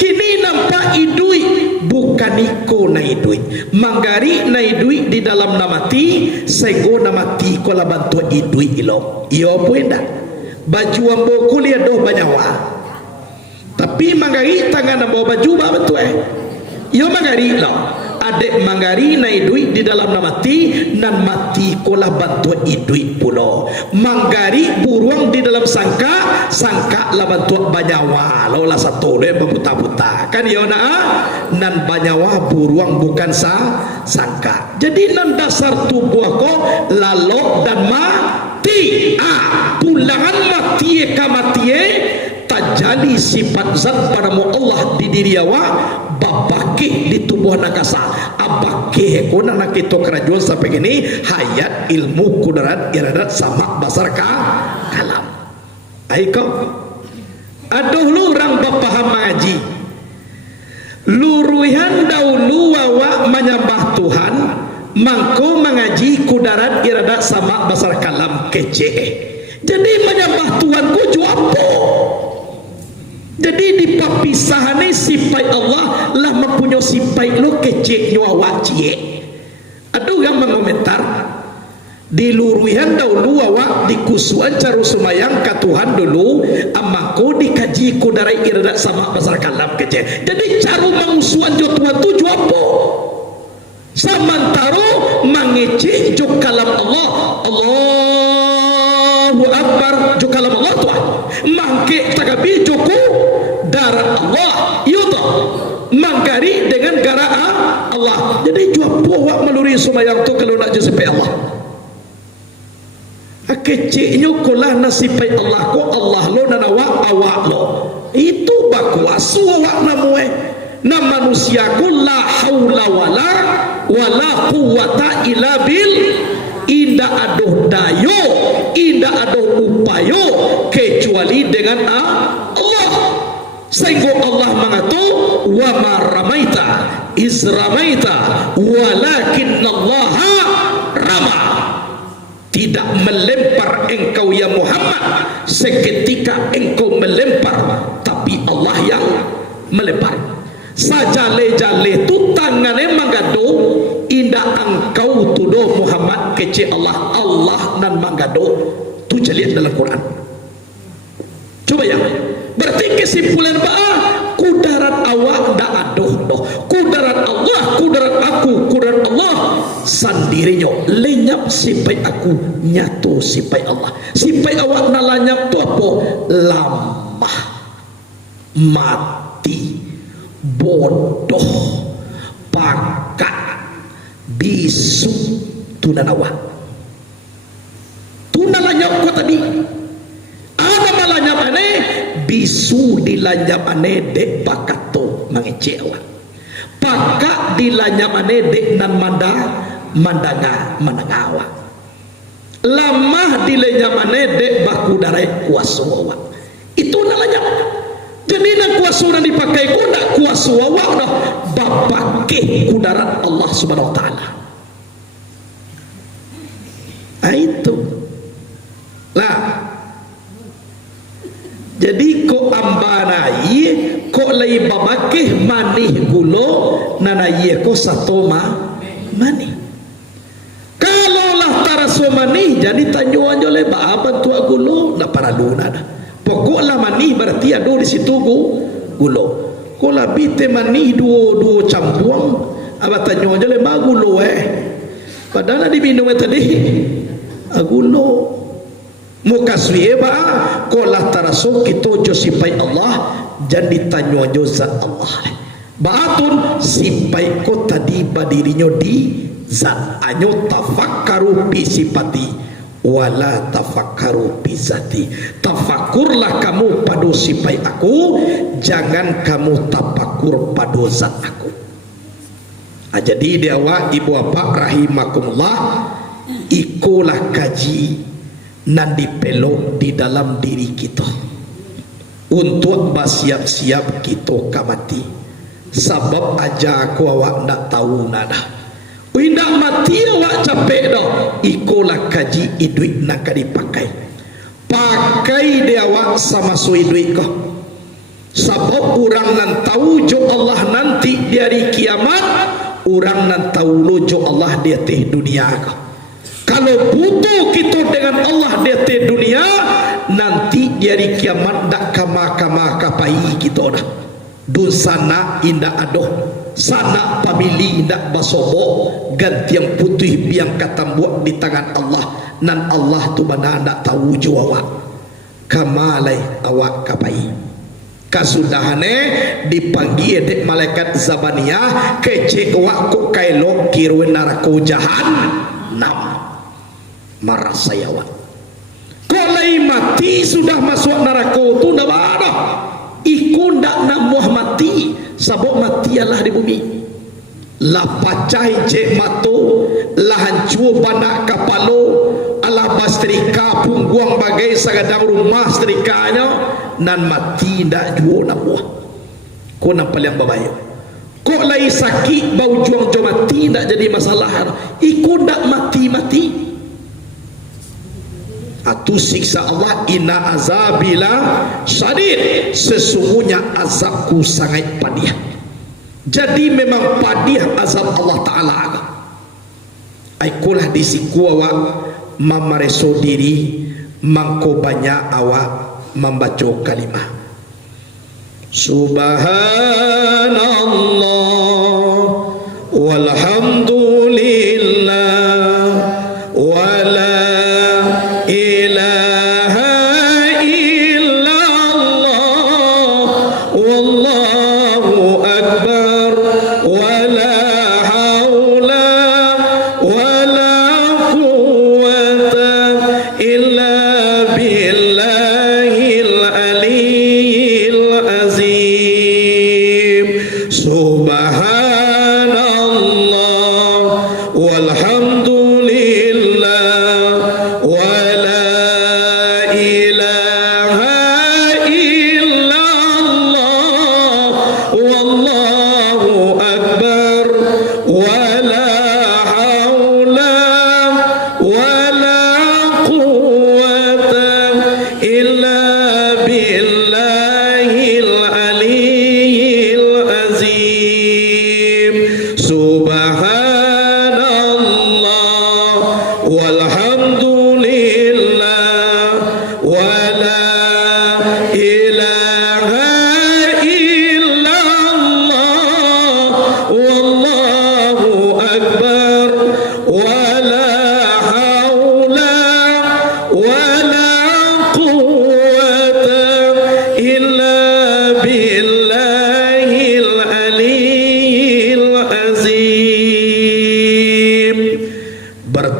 kini nampak idui bukan iko na idui. Manggari na idui di dalam namati sego namati ko la bantu idui ilo. Iyo puenda. Baju ambo kuliah doh banyawa. Tapi manggari tangan ambo baju ba betul Iyo manggari lo. Adek manggari na idui di dalam namati nan mati ko la bantu idui pulo. Manggari buruang di dalam sangka la bantu banyawa lo la satu le berputar-putar kan yo na nan banyawa buruang bukan sangka. Jadi nan dasar tubuh ko lalok dan mati. Pulangan mati ka mati tajali sifat zat pada Allah di diri awak babake di tubuh nakasa abake ko na nakito kerajuan sampai gini hayat ilmu kudarat iradat sama basar kalam. Aiko aduh lu orang bapaham mengaji luruhan dahulu wawa menyembah Tuhan mangko mengaji kudarat iradat sama basar kalam kece. Jadi menyembah Tuhan ku juapo. Jadi di papisahan ni sipai Allah lah mempunyai sipai lo kece nyawa cie. Aduh yang mengomentar di luruhan dahulu awak di kusuan caru semayang ke Tuhan dulu amako dikaji kudarai iradat sama basar kalam kece. Jadi caru mengusuan jo Tuhan tu jo apa? Samantaro mengece jo kalam Allah. Allahu Akbar jo kalam Allah Tuhan. Mangke tagabi joko darat Allah yuto manggari dengan gara Allah. Jadi jua puak meluri sumayang tu kalau nak jesipai Allah keciknya kulah nasipai Allah ko Allah lo dan awak lo itu baku asu awak namue na manusia ku la haula wala quwata illa bil inda aduh dayo inda aduh upayo kecuali dengan Allah. Sehingga Allah mengatakan wa ma ramaita iz ramaita walakin Allah rama. Tidak melempar engkau ya Muhammad seketika engkau melempar tapi Allah yang melempar. Sajale-jale tu tangannya mangado indah engkau tuduh Muhammad kece Allah nan mangado tu jeliat dalam Quran. Coba ya. Berarti kesimpulan kudarat awak dak aduh doh. Kudarat Allah, kudarat aku, kudarat Allah sendirinya lenyap sipai aku nyatu sipai Allah. Sipai awak nalanyap tu apa? Lamah, mati, bodoh, pakat, bisu tunan awak. Tunan lanyap ko tadi. Ada malanyap aneh bisu dilanyap aneh dek pakato mangece awak. Pakak dilanyap aneh dek nan mandanga awak. Lamah dilanyap aneh dek baku darai kuasa awak. Itu nalanyap. Jadi nak kuasa nan dipakai ku nak kuasa awak dah bapake kudarat Allah Subhanahu wa taala. Itu. Lah jadi ko ambanai ko lai babakeh manih gulo nanai ko satu manih. Kalau lah taraso manih jadi tanyo anjo le ba bantua gulo na para luna dah. Pokoklah manih berarti ada di situ gulo. Ko la bite manih duo campuang aba tanyo anjo le ba gulo Padahal diminum tadi gulo. Muka suye ba kolah taraso kita jo sipai Allah jadi tanyo jo zat Allah baatun sipai ko tadi badirinya di zat anyo tafakkaru bi sifati wala tafakkaru bi zati. Tafakurlah kamu pada sipai aku, jangan kamu tafakur pada zat aku. Jadi dia ibu bapa rahimakumullah, ikulah kaji nan dipelok di dalam diri kita untuk bersiap-siap kita kamati. Sebab aja aku awak nak tahu nada. Indak mati awak capek dah. Ikulah kaji duit nak dipakai. Pakai dia awak sama sui duit kau. Sebab orang nan tahu jo Allah nanti di hari kiamat, orang nan tahu lo jo Allah di atas dunia kau. Kalau butuh kita dengan Allah di atas dunia, nanti di hari kiamat dak kama-kama kapai kita dah. Dun sana indak adoh, sana pamili indak basobo, ganti yang putih biang katambuak di tangan Allah. Nan Allah tu mana ndak tahu jo awak. Kamalai awak kapai. Kasudahane dipanggil dek malaikat Zabaniyah kecek awak ku kailo kirwe narako jahannam. Marah saya awak. Kalau mati sudah masuk neraka tu dah ada. Iku ndak nak muah mati, sebab mati ialah di bumi. Lah pacai cek mato, lah hancur banak kapalo, ala bastrika pungguang bagai sagadang rumah strikanya, nan mati ndak juo nak muah. Ko nampak yang babaya. Kok lai sakit bau juang jo mati ndak jadi masalah. Iku ndak mati-mati. Atu siksa Allah, inna azabila syadid, sesungguhnya azabku sangat pedih. Jadi memang pedih azab Allah Ta'ala. Aikulah disiku awak mamareso diri, mangko banyak awak membaca kalimah Subhanallah walhamdulillah wala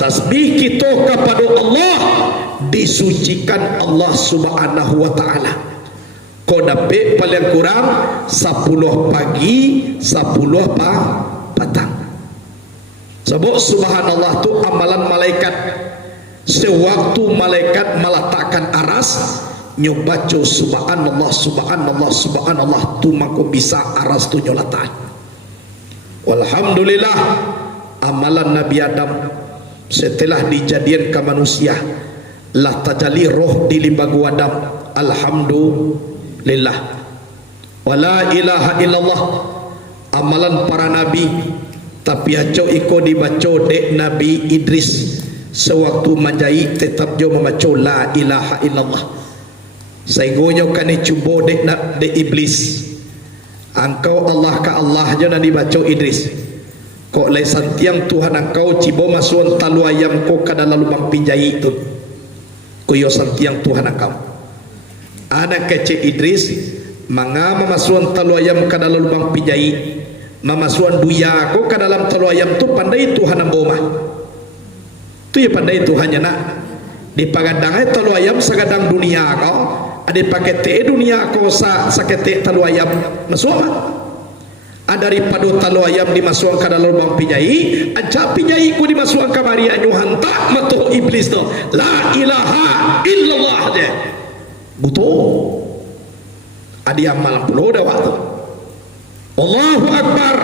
bertasbih kita kepada Allah, disucikan Allah Subhanahu wa taala. Kau dapat paling kurang 10 pagi 10 petang. Sebab subhanallah tu amalan malaikat. Sewaktu malaikat meletakkan aras, nyobaco subhanallah subhanallah subhanallah tu mako bisa aras tu nyolatan. Walhamdulillah, amalan Nabi Adam setelah dijadikan ke manusia lah tajali roh di limbagu Adam. Alhamdulillah, wala ilaha illallah, amalan para nabi. Tapi aco iko dibaca dek Nabi Idris sewaktu manjai tetap jo membaca la ilaha illallah. Sehingga kan cuba dek iblis, engkau Allah ka Allah je nak dibaca Idris. Kok lai santiang Tuhan engkau cibo masuan talu ayam ko ke dalam lubang pinjai itu. Kuyo santiang Tuhan engkau. Anak kecil Idris mangama masuan talu ayam ke dalam lubang pinjai. Mamasuan buya ko ke dalam talu ayam tu pandai Tuhan amboma. Tu ya pandai Tuhannya nak. Di pagadang talu ayam sagadang dunia kau. Ada pakai te dunia ko sa sakete talu ayam masuk. daripada talo ayam dimasukkan ke dalam lubang pinjai, aja pinjai ku dimasukkan kamari anyu hantak matuh iblis tu. La ilaha illallah je. Betul. Adi amal pulau dah waktu. Allahu Akbar.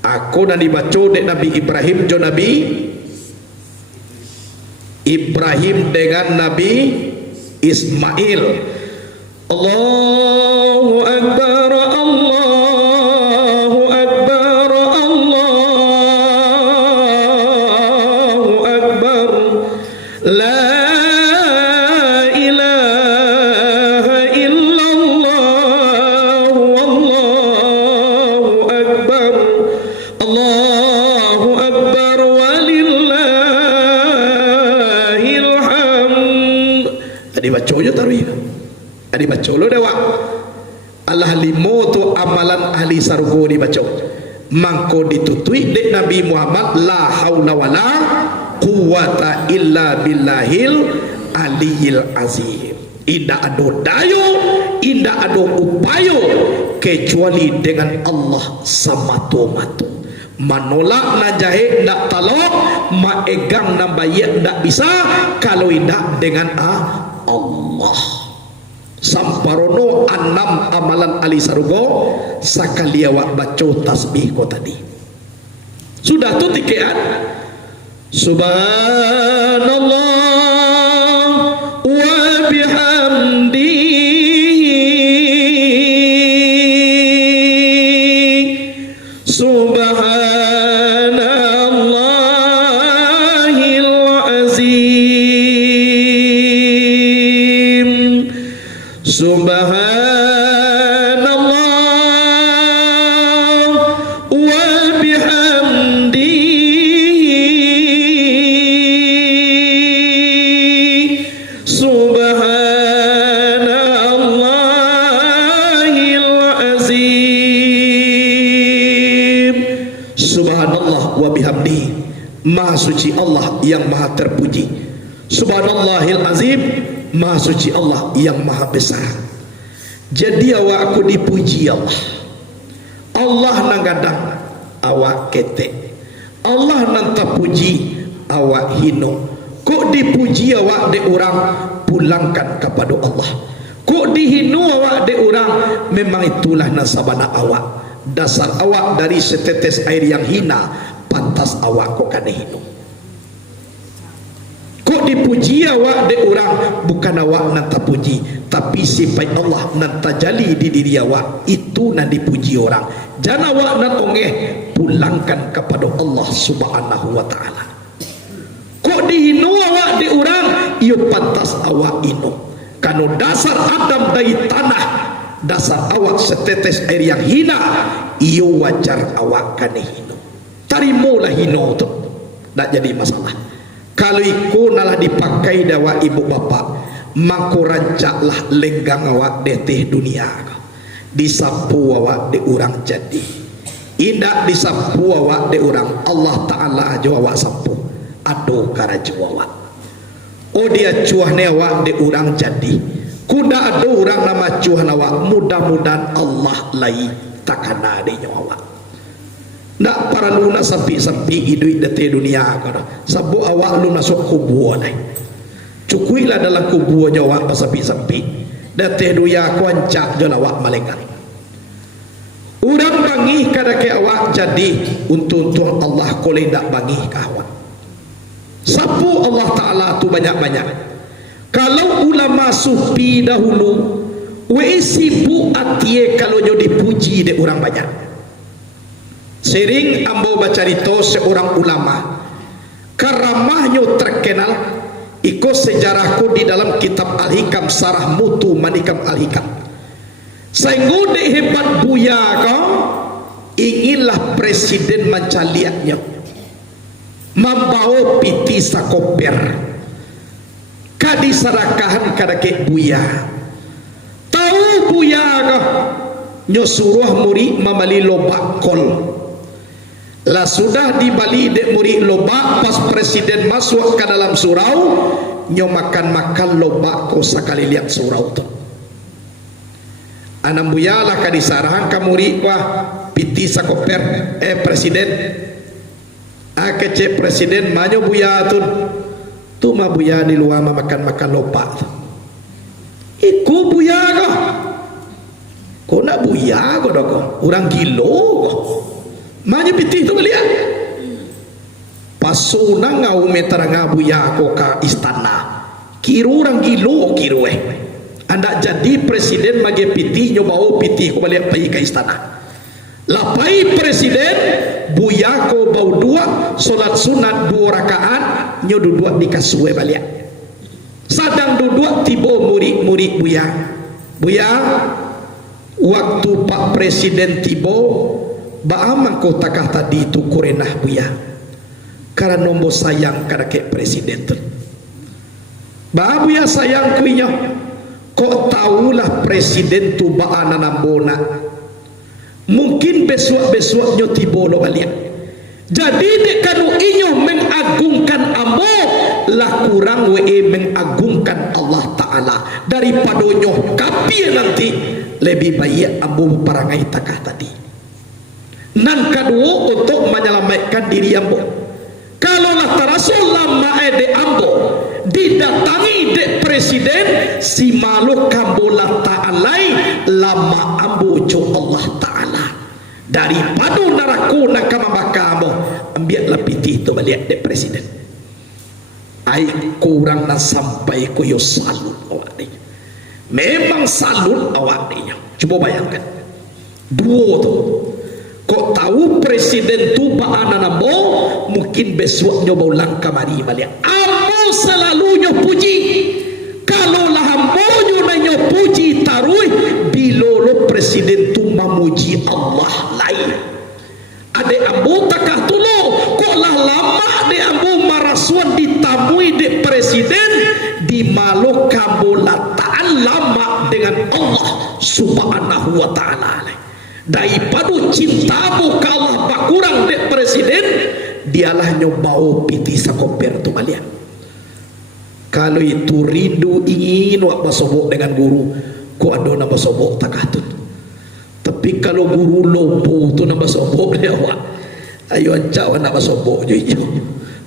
Aku dan dibaca dek Nabi Ibrahim jo Nabi Ibrahim dengan Nabi Ismail. Allahu Akbar, Allahu Akbar, Allahu Akbar. La ilaha illallah, Allahu Akbar, Allahu Akbar, walillahil hamd. Tadi baca je taruh. Tadi baca lo dewa. Allah limo tu amalan ahli sargo dibaca. Mangko ditutui dek Nabi Muhammad la haula wala quwata illa billahil aliyil azim. Indah ado dayo, indah ado upayo kecuali dengan Allah samatu-matu. Manolak na jahe ndak talok, maegang na bayat ndak bisa kalau indak dengan Allah. Samparono 6 amalan ali sarugo sakali awak baca tasbih ko tadi. Sudah tu tikian. Subhanallah wa bihamdi subhanallahil azim. Subhanallah wa bihamdi subhanallahil azim. Subhanallah wa bihamdi, maha suci Allah yang maha terpuji. Subhanallahil azim, maha suci Allah yang maha besar. Jadi awak aku dipuji Allah. Allah nang gadang awak ketek. Allah nang terpuji awak hino. Kok dipuji awak de orang pulangkan kepada Allah. Kok dihino awak de orang, memang itulah nasabana awak. Dasar awak dari setetes air yang hina, pantas awak kok kena hino. Kok dipuji awak de orang, bukan awak nan terpuji, tapi sifat Allah nan terjali di diri awak, itu nan dipuji orang. Jangan awak nan ongeh, pulangkan kepada Allah Subhanahu wa taala. Kok dihino awak de orang, iyo pantas awak ino. Kano dasar Adam dari tanah, dasar awak setetes air yang hina, iyo wajar awak kane hino. Tarimulah hino tu, tak jadi masalah. Kalau ikut nalah dipakai dawa ibu bapa, maka rancaklah lenggang awak deteh dunia. Disapu awak de orang jadi. Indak disapu awak de orang, Allah Ta'ala aja awak sapu. Aduh karaju awak. Oh dia cuah ne awak de orang jadi. Kuda ada orang nama cuah awak, mudah-mudahan Allah lai takana de awak. Nak para luna sampi-sampi hidup di dunia kana. Sabu awak lu masuk kubur lai. Cukuilah dalam kubur awak sampi-sampi. Dati dunia kuancak jala awak malaikat. Urang bangih kada ke awak jadi untuk Allah koleh dak bangih ke awak. Sapu Allah Taala tu banyak-banyak. Kalau ulama sufi dahulu we sibuk atie kalau nyo dipuji de orang banyak. Sering ambo baca rito seorang ulama karamahnya terkenal ikut sejarahku di dalam kitab Al-Hikam Sarah Mutu Manikam Al-Hikam. Sehingga de hebat buya kau inginlah presiden mencaliaknya membawa piti sakoper kadiserakahan kadake buya. Tahu buya kau nyosuruh muri mamali lobak kol. Lah sudah di Bali dek muri lobak, pas presiden masuk ke dalam surau nyo makan-makan lobak ko sekali lihat surau tu. Anam buya lah kadisarahan kamuri wah piti sakoper presiden kece presiden manyo buya tu mah buya di luar mah makan lopak iku buya ko nak buya ko doko orang kilo ko manyo piti tu belian pasuna ngau metaranga buya ko ka istana kiru orang kilo kiru anda jadi presiden bagi piti nyobao piti ko balik pai ke istana lapai presiden buya ko bau dua solat sunat 2 rakaat nyo duduk di kasue balik sadang duduk tibo murid buya waktu pak presiden tibo baama ko takah tadi tu kurenah buya karena nombo sayang kada ke presiden tu ba buya sayang kuinya kok tahulah presiden tu baana nambona mungkin besok nyo tibolo balik jadi dekanu inyo mengagungkan ambo lah kurang mengagungkan Allah Ta'ala daripada nyo kapi nanti lebih baik ambo parangai takah tadi nan kedua untuk menyelamatkan diri ambo kalau lah terasul lama de ambo didatangi de presiden si malu kambola ta'alai lama ambo jo Allah Ta'ala daripada naraku nakamabakamo ambil piti itu balik de presiden ai kurang na sampai ko yo salut awak ni memang salut awak ni cuba bayangkan dua tu kok tahu presiden tu baana namo mungkin besok nyo bau lang kamari balik ambo selalu nyo puji kalau lah ambo nyo puji tarui bilolo presiden tu memuji Allah lain ade ambo takah tulo kok lah lama de ambo marasuan ditamui de presiden di malo kabola lama dengan Allah subhanahu wa ta'ala daripada cintamu ke Allah bakurang dek presiden dialah nyobao piti sakoper tu balian kalau itu rindu ingin wak basobok dengan guru ko ado na basobok takatun tapi kalau guru lopo tu na basobok dia wak ayo ancaw na basobok jo inyo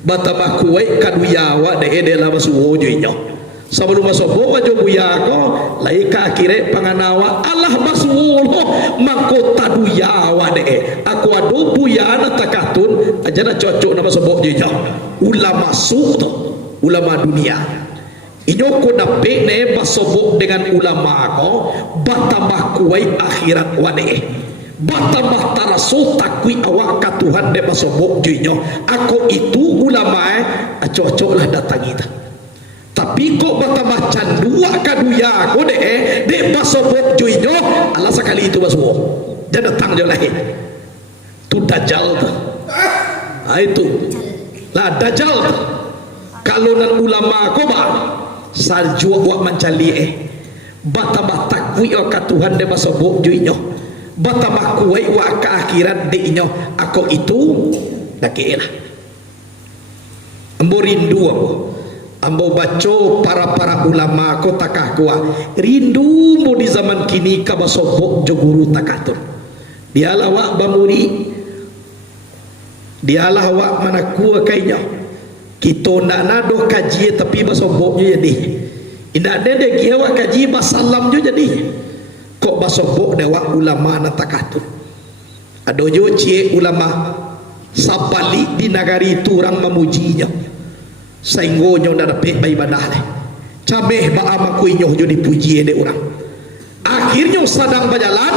batama kuwai kaduyawa de edela basuwo jo inyo sebelum masuk aja buya ko lai ka akhire panganawa Allah masulo makota duyawa de aku adu buya na takatun aja na cocok na masuk je ulama su ulama dunia inyo ko dape ne masuk dengan ulama ko batambah kuai akhirat wade batambah tarasul takwi awak ka Tuhan de masuk je aku itu ulama cocok lah datangi ta tapi kok batambah candua kaduya ko de basobok juinyo Allah sekali itu basobok dia datang je lahi tu dajjal tu itu lah dajjal tu kalau nan ulama ko ba salju wak mencali batambah takwi ka Tuhan de basobok juinyo batambah kuai wak ka akhirat de inyo aku itu dakelah ambo rindu ambo baco para ulama ko takah kuah rindu mo di zaman kini ka basobok jo guru takatur dialah wak bamuri dialah wak manakua kainya kita nak nado kaji tapi basoboknya jadi indak ada dia wak kaji basalam jo jadi kok basobok de wak ulama na takatur ado jo cie ulama sabali di negari itu orang memujinya sainggo nyo dah dapat ibadah le cabeh ba amaku nyo jo dipuji de orang akhirnya sadang berjalan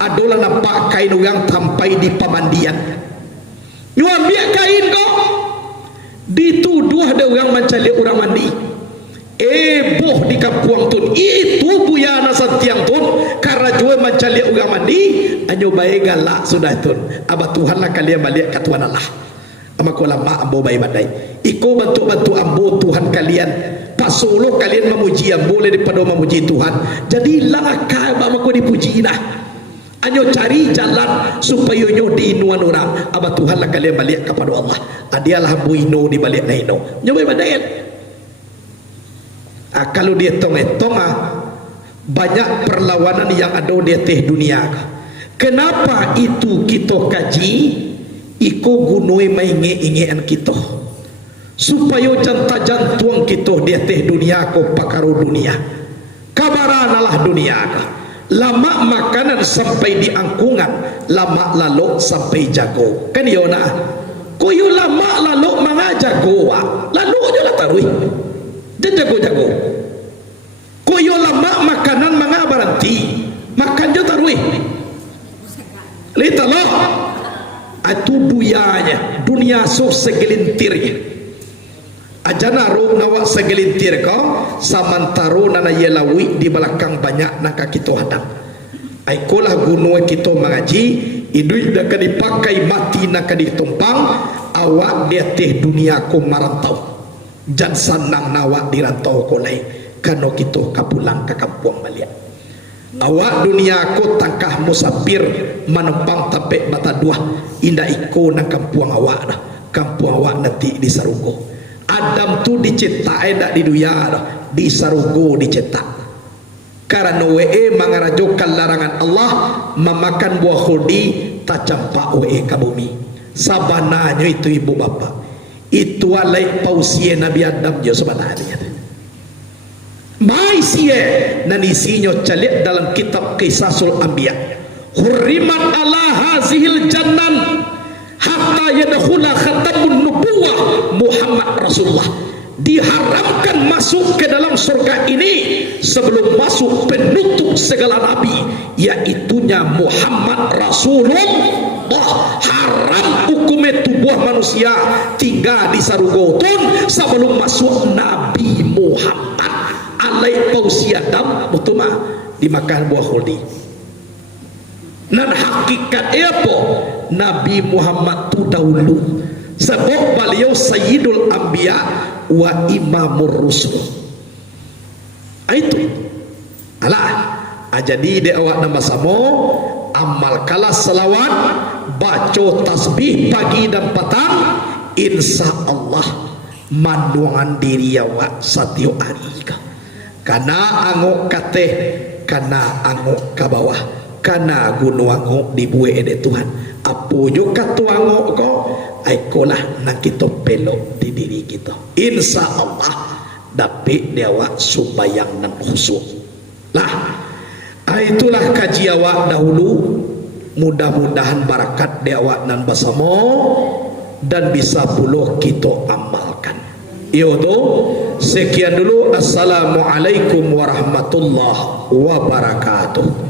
adolah nampak kain orang sampai di pemandian nyo ambil kain kok dituduh de orang mencari orang mandi boh di kampung tun itu buya na santiang tun karena jua mencari orang mandi anyo bae galak sudah tun aba Tuhan lah kalian balik ke Tuhan Allah ama ko lama ambo bae badai iko bantu ambo Tuhan kalian pak solo kalian memuji ambo daripada memuji Tuhan jadi langkah ama ko dipuji nah anyo cari jalan supaya nyo diinuan orang aba Tuhan lah kalian balik kepada Allah adialah ambo ino di balik na ino nyo bae badai kalau dia tong-tong banyak perlawanan yang ada di atas dunia. Kenapa itu kita kaji? Iko gunoi mainge-ingean kita supaya jantung kita di atas dunia ko pakaru dunia. Kabaranalah dunia ka. Lama makanan sampai di angkungan, lama lalu sampai jago. Kan yona. Koyo lama lalu mga jago lalu aja lah taruh. Dan jago-jago. Koyo lama makanan mga baranti, makan jo taruh. Lihat loh. Itu duyanya, dunia so segelintirnya. Ajana ro nawa segelintir kau, samantaro nana yelawi di belakang banyak naka kita hadap. Aikolah gunung kita mengaji, idui dah dipakai mati naka ditumpang, awak dia teh dunia ko marantau. Jan sanang nawa dirantau ko lai, kano kita kapulang ke kampung balik. Awak dunia ko tangkah musafir menumpang tapek bata dua, indah iko na kampung awak dah, kampung awak nanti di Sarugo. Adam tu dicetak dak di dunia dah, di Sarugo dicetak. Karena we mangarajokan larangan Allah memakan buah khuldi tak campak we ka bumi. Sabananya itu ibu bapa. Itu alai pausie Nabi Adam jo sebenarnya. Mai sie nan isinya calik dalam kitab Qisasul Anbiya. Hurrimat ala hazihil jannan hatta yadkhula khatamun nubuwah Muhammad Rasulullah. Diharamkan masuk ke dalam surga ini sebelum masuk penutup segala nabi, yaitunya Muhammad Rasulullah. Haram hukumnya tubuh manusia tinggal di Sarugotun sebelum masuk Nabi Muhammad alai pausia dam mutuma dimakan buah khuldi. Nan hakikat apa? Nabi Muhammad tu dahulu sebab beliau Sayyidul Anbiya wa Imamur Rusul. Itu alah jadi dia awak nama samo amal kala selawat baca tasbih pagi dan petang, insya Allah manduangan diri awak satu hari. Karena angok kate, karena angok ke bawah, karena gunung angok dibuat oleh Tuhan. Apa juga tuangok ko, aikolah nak kita pelok di diri kita. Insya Allah dapat dewa supaya nan khusyuk. Lah, itulah kaji awak dahulu. Mudah-mudahan barakat dewa nan basamo dan bisa puluh kita amalkan. Iyo tu, sekian dulu. Assalamualaikum warahmatullahi wabarakatuh.